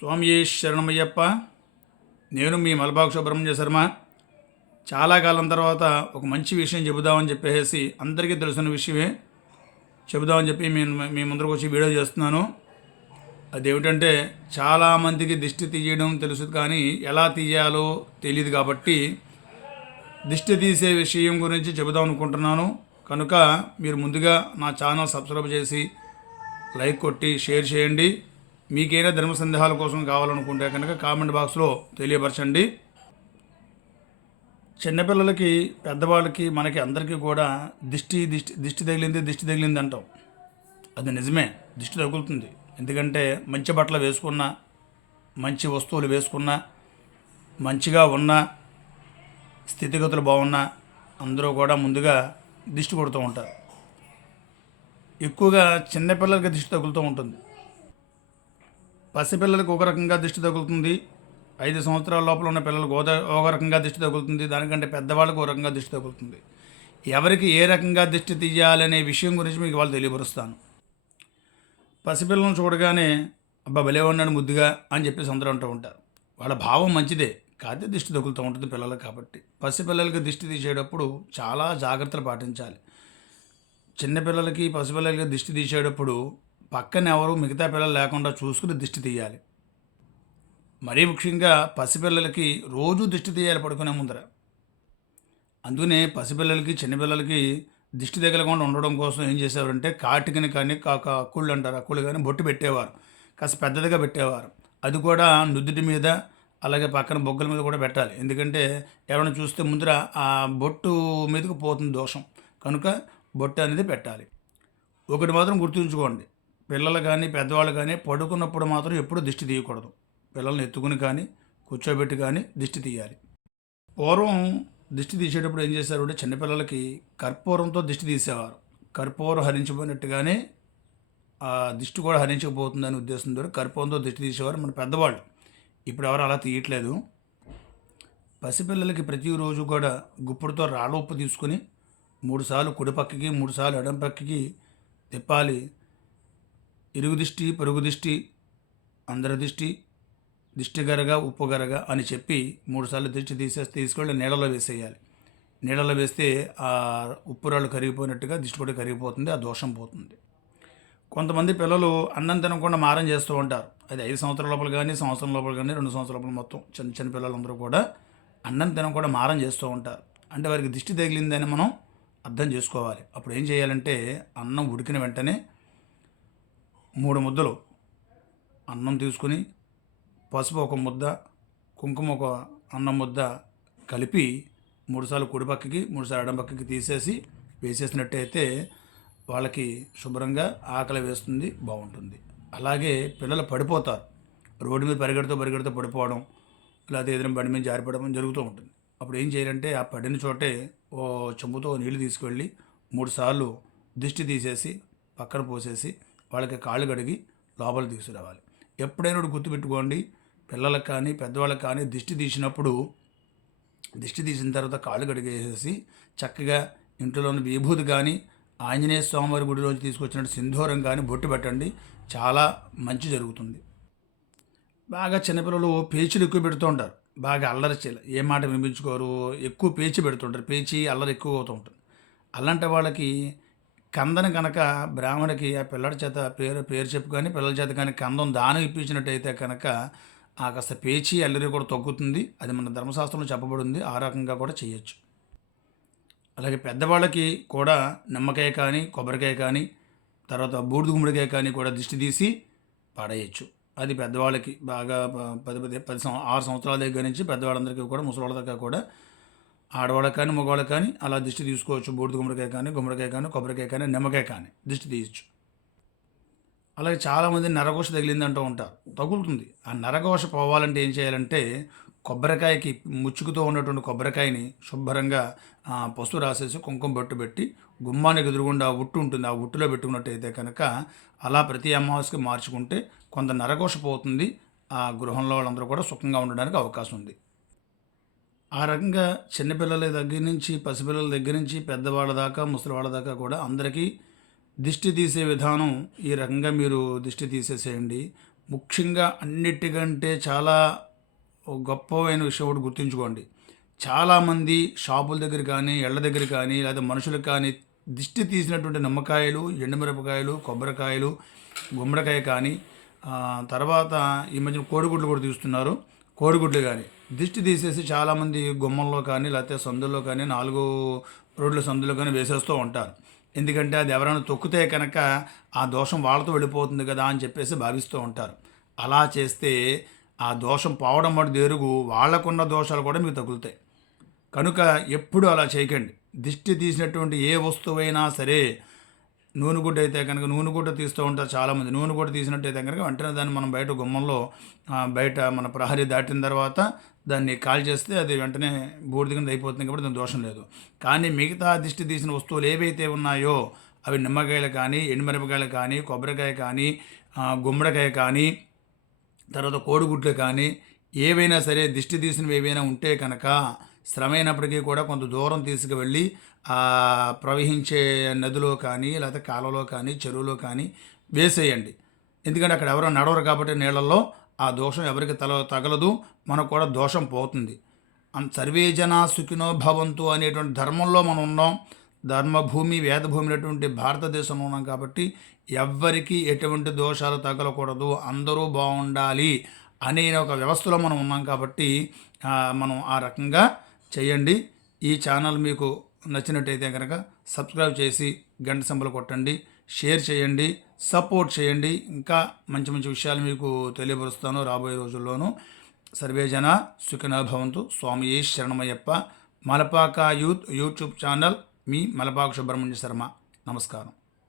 స్వామియే శరణమయ్యప్ప. నేను మీ మలబాగ్ సుబ్రహ్మణ్య శర్మ. చాలా కాలం తర్వాత ఒక మంచి విషయం చెబుదామని చెప్పేసి అందరికీ తెలిసిన విషయమే. చెబుదామని చెప్పి నేను మీ ముందరకు వచ్చి వీడియో చేస్తున్నాను. అదేమిటంటే చాలామందికి దిష్టి తీయడం తెలుసు కానీ ఎలా తీయాలో తెలియదు కాబట్టి దిష్టి తీసే విషయం గురించి చెబుదాం అనుకుంటున్నాను. కనుక మీరు ముందుగా నా ఛానల్ సబ్స్క్రైబ్ చేసి లైక్ కొట్టి షేర్ చేయండి. మీకైనా ధర్మ సందేహాల కోసం కావాలనుకుంటే కనుక కామెంట్ బాక్స్లో తెలియపరచండి. చిన్నపిల్లలకి పెద్దవాళ్ళకి మనకి అందరికీ కూడా దిష్టి దిష్టి దిష్టి తగిలింది దిష్టి తగిలింది అంటాం. అది నిజమే దిష్టి తగులుతుంది. ఎందుకంటే మంచి బట్టలు వేసుకున్నా మంచి వస్తువులు వేసుకున్నా మంచిగా ఉన్న స్థితిగతులు బాగున్నా అందరూ కూడా ముందుగా దిష్టి కొడుతూ ఉంటారు. ఎక్కువగా చిన్నపిల్లలకి దిష్టి తగులుతూ ఉంటుంది. పసిపిల్లలకు ఒక రకంగా దిష్టి తగులుతుంది. ఐదు సంవత్సరాల లోపల ఉన్న పిల్లలకు ఒక ఒక రకంగా దిష్టి తగులుతుంది. దానికంటే పెద్దవాళ్ళకు ఒక రకంగా దిష్టి తగులుతుంది. ఎవరికి ఏ రకంగా దిష్టి తీయాలనే విషయం గురించి మీకు వాళ్ళు తెలియపరుస్తాను. పసిపిల్లలను చూడగానే అబ్బా భలే ఉన్నాడు ముద్దుగా అని చెప్పేసి అందరూ అంటూ ఉంటారు. వాళ్ళ భావం మంచిదే కాదే దిష్టి తగులుతూ ఉంటుంది పిల్లలకు కాబట్టి. పసిపిల్లలకి దిష్టి తీసేటప్పుడు చాలా జాగ్రత్తలు పాటించాలి. చిన్నపిల్లలకి పసిపిల్లలకి దిష్టి తీసేటప్పుడు పక్కన ఎవరు మిగతా పిల్లలు లేకుండా చూసుకుని దిష్టి తీయాలి. మరీ ముఖ్యంగా పసిపిల్లలకి రోజు దిష్టి తీయాలి పడుకునే ముందర. అందుకనే పసిపిల్లలకి చిన్నపిల్లలకి దిష్టి తగలకుండా ఉండడం కోసం ఏం చేసేవారంటే కాటికని కానీ కాక అక్కుళ్ళు అంటారు అక్కుళ్ళు కానీ బొట్టు పెట్టేవారు. కాస్త పెద్దదిగా పెట్టేవారు. అది కూడా నుదుటి మీద అలాగే పక్కన బొగ్గల మీద కూడా పెట్టాలి. ఎందుకంటే ఎవరైనా చూస్తే ముందర ఆ బొట్టు మీదకు పోతుంది దోషం. కనుక బొట్టు అనేది పెట్టాలి. ఒకటి మాత్రం గుర్తుంచుకోండి. పిల్లలు కానీ పెద్దవాళ్ళు కానీ పడుకున్నప్పుడు మాత్రం ఎప్పుడూ దిష్టి తీయకూడదు. పిల్లల్ని ఎత్తుకుని కానీ కూర్చోబెట్టి కానీ దిష్టి తీయాలి. పూర్వం దిష్టి తీసేటప్పుడు ఏం చేశారు అంటే చిన్నపిల్లలకి కర్పూరంతో దిష్టి తీసేవారు. కర్పూరం హరించిపోయినట్టుగానే ఆ దిష్టి కూడా హరించకపోతుందనే ఉద్దేశంతో కర్పూరంతో దిష్టి తీసేవారు మన పెద్దవాళ్ళు. ఇప్పుడు ఎవరు అలా తీయట్లేదు. పసిపిల్లలకి ప్రతిరోజు కూడా గుప్పుడుతో రాళ్ళ ఉప్పు తీసుకుని మూడుసార్లు కుడి పక్కకి మూడుసార్లు ఎడం పక్కకి తిప్పాలి. ఇరుగు దిష్టి పొరుగు దిష్టి అందరి దిష్టి దిష్టి గరగ ఉప్పు అని చెప్పి మూడుసార్లు దిష్టి తీసేసి తీసుకెళ్ళి నీళ్ళలో వేసేయాలి. నీళ్ళలో వేస్తే ఆ ఉప్పురాళ్ళు కరిగిపోయినట్టుగా దిష్టి కూడా కరిగిపోతుంది ఆ దోషం పోతుంది. కొంతమంది పిల్లలు అన్నం తినకుండా మారం చేస్తూ ఉంటారు. అది ఐదు సంవత్సరాల లోపల కానీ సంవత్సరం లోపల కానీ రెండు సంవత్సరాల లోపల మొత్తం చిన్న చిన్న పిల్లలందరూ కూడా అన్నం తినకుండా మారం చేస్తూ ఉంటారు. అంటే వారికి దిష్టి తగిలిందని మనం అర్థం చేసుకోవాలి. అప్పుడు ఏం చేయాలంటే అన్నం ఉడికిన వెంటనే మూడు ముద్దలు అన్నం తీసుకుని పసుపు ఒక ముద్ద కుంకుమ ఒక అన్నం ముద్ద కలిపి మూడుసార్లు కుడి పక్కకి మూడుసార్లు ఎడం పక్కకి తీసేసి వేసేసినట్టయితే వాళ్ళకి శుభ్రంగా ఆకలి వేస్తుంది బాగుంటుంది. అలాగే పిల్లలు పడిపోతారు. రోడ్డు మీద పరిగెడుతూ పరిగెడుతూ పడిపోవడం లేకపోతే ఏదైనా బండి మీద జారిపడడం జరుగుతూ ఉంటుంది. అప్పుడు ఏం చేయాలంటే ఆ పడిన చోటే ఓ చెంబుతో నీళ్ళు తీసుకెళ్ళి మూడుసార్లు దిష్టి తీసేసి పక్కన పోసేసి వాళ్ళకి కాళ్ళు కడిగి లోపల తీసుకురావాలి. ఎప్పుడైనా గుర్తుపెట్టుకోండి పిల్లలకు కానీ పెద్దవాళ్ళకి కానీ దిష్టి తీసినప్పుడు దిష్టి తీసిన తర్వాత కాళ్ళు కడిగేసేసి చక్కగా ఇంట్లోని విభూతి కానీ ఆంజనేయ స్వామివారి గుడిలోంచి తీసుకొచ్చినట్టు సింధూరం కానీ బొట్టు పెట్టండి. చాలా మంచి జరుగుతుంది. బాగా చిన్నపిల్లలు పేచీలు ఎక్కువ పెడుతూ ఉంటారు. బాగా అల్లరి చేయాలి ఏ మాట వినిపించుకోరు ఎక్కువ పేచి పెడుతుంటారు పేచి అల్లరి ఎక్కువ అవుతూ ఉంటుంది. అలాంటి వాళ్ళకి కందను కనుక బ్రాహ్మణికి ఆ పిల్లడి చేత పేరు పేరు చెప్పు కానీ పిల్లల చేత కానీ కందం దానం ఇప్పించినట్టయితే కనుక ఆ కాస్త పేచి అల్లరి కూడా తగ్గుతుంది. అది మన ధర్మశాస్త్రంలో చెప్పబడింది. ఆ రకంగా కూడా చేయొచ్చు. అలాగే పెద్దవాళ్ళకి కూడా నిమ్మకాయ కానీ కొబ్బరికాయ కానీ తర్వాత బూడిద గుమ్మడికాయ కానీ కూడా దిష్టి తీసి పాడేయచ్చు. అది పెద్దవాళ్ళకి బాగా పది పది పది సం ఆరు సంవత్సరాల దగ్గర నుంచి పెద్దవాళ్ళందరికీ కూడా ముసలివాళ్ళ దాకా కూడా ఆడవాళ్ళకి కానీ మగవాళ్ళకి కానీ అలా దిష్టి తీసుకోవచ్చు. బూడిద గుమ్మడికాయ కానీ గుమ్మడికాయ కానీ కొబ్బరికాయ కానీ నిమ్మకాయ కానీ దిష్టి తీయచ్చు. అలాగే చాలామంది నరఘోష తగిలిందంటూ ఉంటారు. తగులుతుంది. ఆ నరఘోష పోవాలంటే ఏం చేయాలంటే కొబ్బరికాయకి ముచ్చుకుతో ఉన్నటువంటి కొబ్బరికాయని శుభ్రంగా ఆ, పసుపు రాసేసి కుంకుమ బొట్టు పెట్టి గుమ్మానికి ఎదురుగుండా ఆ ఉట్టు ఉంటుంది. ఆ ఉట్టులో పెట్టుకున్నట్టయితే కనుక అలా ప్రతి అమావాస్యకి మార్చుకుంటే కొంత నరఘోష పోతుంది. ఆ గృహంలో వాళ్ళందరూ కూడా సుఖంగా ఉండడానికి అవకాశం ఉంది. ఆ రకంగా చిన్నపిల్లల దగ్గర నుంచి పసిపిల్లల దగ్గర నుంచి పెద్దవాళ్ళ దాకా ముసలివాళ్ళ దాకా కూడా అందరికీ దిష్టి తీసే విధానం ఈ రకంగా మీరు దిష్టి తీసేసేయండి. ముఖ్యంగా అన్నిటికంటే చాలా గొప్పమైన విషయం ఒకటి గుర్తుంచుకోండి. చాలామంది షాపుల దగ్గర కానీ ఇళ్ళ దగ్గర కానీ లేదా మనుషులకు కానీ దిష్టి తీసినటువంటి నిమ్మకాయలు ఎండుమిరపకాయలు కొబ్బరికాయలు గుమ్మడికాయ కానీ తర్వాత ఈ మధ్యన కోడిగుడ్లు కూడా తీస్తున్నారు. కోడిగుడ్లు కానీ దిష్టి తీసేసి చాలామంది గుమ్మంలో కానీ లేకపోతే సందుల్లో కానీ నాలుగు రోడ్ల సందులో కానీ వేసేస్తూ ఉంటారు. ఎందుకంటే అది ఎవరైనా తొక్కితే కనుక ఆ దోషం వాళ్ళతో వెళ్ళిపోతుంది కదా అని చెప్పేసి భావిస్తూ ఉంటారు. అలా చేస్తే ఆ దోషం పోవడం మటు దేరుగు వాళ్ళకున్న దోషాలు కూడా మీకు తగులుతాయి. కనుక ఎప్పుడు అలా చేయకండి. దిష్టి తీసినటువంటి ఏ వస్తువైనా సరే నూనెగుడ్డ అయితే కనుక నూనెగుడ్డ తీస్తూ ఉంటారు చాలామంది. నూనెగుడ్డ తీసినట్టయితే కనుక వెంటనే దాన్ని మనం బయట గుమ్మంలో బయట మన ప్రహరీ దాటిన తర్వాత దాన్ని కాల్ చేస్తే అది వెంటనే బూడిద కింద అయిపోతుంది కాబట్టి దాని దోషం లేదు. కానీ మిగతా దిష్టి తీసిన వస్తువులు ఏవైతే ఉన్నాయో అవి నిమ్మకాయలు కానీ ఎండుమిరపకాయలు కానీ కొబ్బరికాయ కానీ గుమ్మడికాయ కానీ తర్వాత కోడిగుడ్లు కానీ ఏవైనా సరే దిష్టి తీసినవి ఏవైనా ఉంటే కనుక శ్రమైనప్పటికీ కూడా కొంత దూరం తీసుకువెళ్ళి ప్రవహించే నదిలో కానీ లేకపోతే కాలువలో కానీ చెరువులో కానీ వేసేయండి. ఎందుకంటే అక్కడ ఎవరో నడవరు కాబట్టి నీళ్ళల్లో ఆ దోషం ఎవరికి తల తగలదు మనకు కూడా దోషం పోతుంది. అన్- సర్వే జనా సుఖినో భవంతు అనేటువంటి ధర్మంలో మనం ఉన్నాం. ధర్మభూమి వేదభూమి అనేటువంటి భారతదేశంలో ఉన్నాం కాబట్టి ఎవ్వరికి ఎటువంటి దోషాలు తగలకూడదు. అందరూ బాగుండాలి అనే ఒక వ్యవస్థలో మనం ఉన్నాం కాబట్టి మనం ఆ రకంగా చేయండి. ఈ ఛానల్ మీకు నచ్చినట్టయితే కనుక సబ్స్క్రైబ్ చేసి గంట సంబలు కొట్టండి. షేర్ చేయండి సపోర్ట్ చేయండి. ఇంకా మంచి మంచి విషయాలు మీకు తెలియపరుస్తాను రాబోయే రోజుల్లోనూ. సర్వేజన సుఖిన భవంతు. స్వామి శరణమయ్యప్ప. మలపాక యూత్ యూట్యూబ్ ఛానల్ మీ మలపాక సుబ్రహ్మణ్య శర్మ. నమస్కారం.